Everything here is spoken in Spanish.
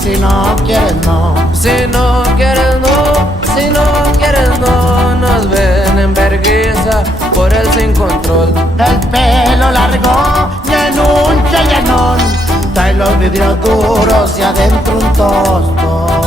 Si no quieres no, Si no quieres no, si no quieres no, nos ven en vergüenza por el sin control. el pelo largo y en un Cheyenón, trae los vidrios duros y adentro un tostón.